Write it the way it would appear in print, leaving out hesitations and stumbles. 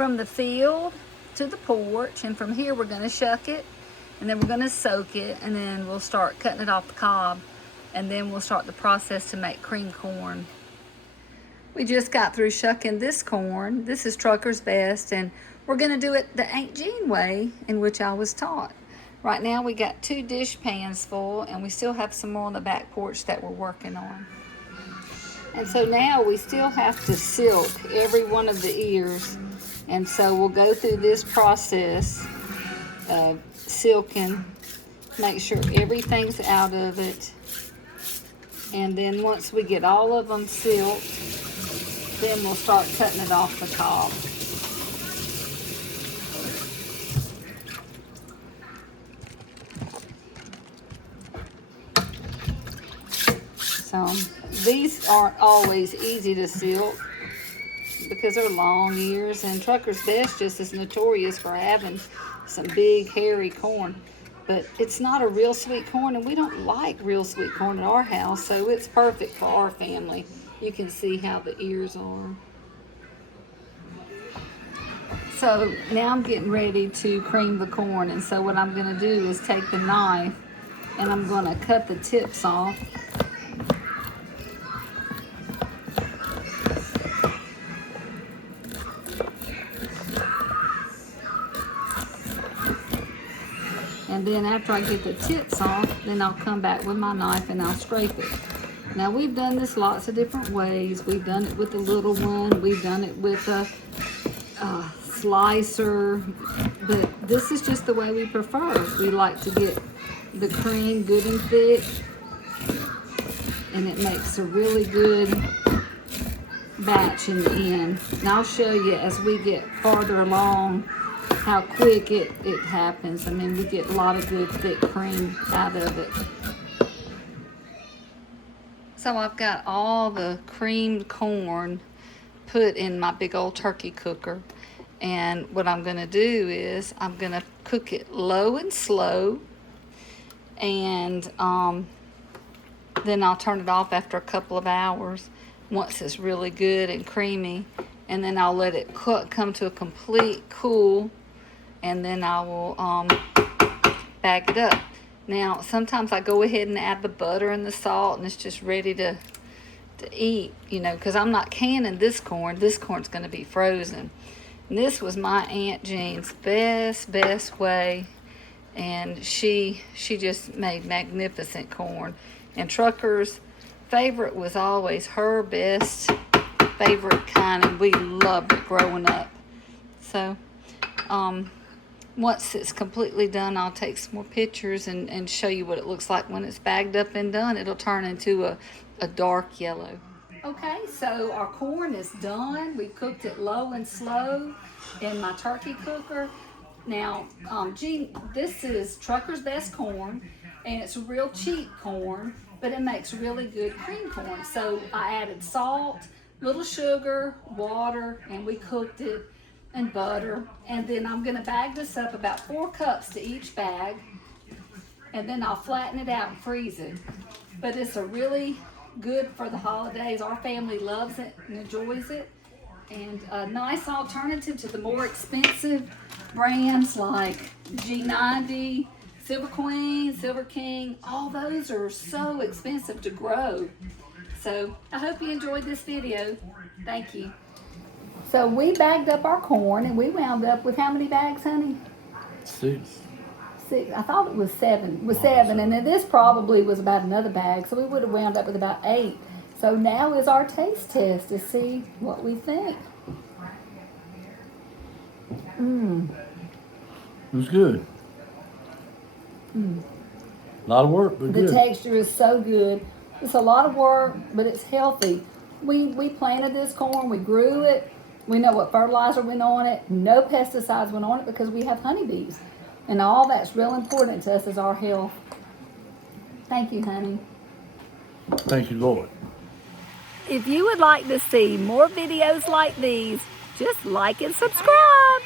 from the field to the porch, and from here we're going to shuck it, and then we're going to soak it, and then we'll start cutting it off the cob, and then we'll start the process to make cream corn. We just got through shucking this corn. This is Trucker's Best, and we're going to do it the Aunt Jean way in which I was taught. Right now we got 2 dish pans full, and we still have some more on the back porch that we're working on. And so now we still have to silk every one of the ears. And so we'll go through this process of silking, make sure everything's out of it. And then once we get all of them silked, then we'll start cutting it off the cob. So these aren't always easy to silk because they're long ears, and Trucker's Best just is notorious for having some big hairy corn. But it's not a real sweet corn, and we don't like real sweet corn at our house, so it's perfect for our family. You can see how the ears are. So now I'm getting ready to cream the corn, and so what I'm going to do is take the knife and I'm going to cut the tips off. And then after I get the tips off, then I'll come back with my knife and I'll scrape it. Now we've done this lots of different ways. We've done it with a little one. We've done it with a slicer. But this is just the way we prefer. We like to get the cream good and thick. And it makes a really good batch in the end. And I'll show you as we get farther along how quick it happens. I mean, we get a lot of good thick cream out of it. So I've got all the creamed corn put in my big old turkey cooker. And what I'm gonna do is I'm gonna cook it low and slow. And then I'll turn it off after a couple of hours once it's really good and creamy. And then I'll let it come to a complete cool. And then I will bag it up. Now, sometimes I go ahead and add the butter and the salt, and it's just ready to eat, you know, because I'm not canning this corn. This corn's going to be frozen. And this was my Aunt Jean's best way, and she just made magnificent corn. And Trucker's favorite was always her best favorite kind, and we loved it growing up. So, once it's completely done, I'll take some more pictures and show you what it looks like when it's bagged up and done. It'll turn into a dark yellow. Okay, so our corn is done. We cooked it low and slow in my turkey cooker. Now, Jean, this is Trucker's Best corn, and it's real cheap corn, but it makes really good cream corn. So I added salt, little sugar, water, and we cooked it, and butter. And then I'm gonna bag this up about 4 cups to each bag, and then I'll flatten it out and freeze it. But it's a really good for the holidays. Our family loves it and enjoys it, and a nice alternative to the more expensive brands like G90, Silver Queen, Silver King. All those are so expensive to grow. So I hope you enjoyed this video. Thank you. So we bagged up our corn, and we wound up with how many bags, honey? 6. 6. I thought it was 7. It was 7, and then this probably was about another bag, so we would have wound up with about 8. So now is our taste test to see what we think. It was good. A lot of work, but good. The texture is so good. It's a lot of work, but it's healthy. We planted this corn, we grew it. We know what fertilizer went on it. No pesticides went on it because we have honeybees. And all that's real important to us is our health. Thank you, honey. Thank you, Lord. If you would like to see more videos like these, just like and subscribe.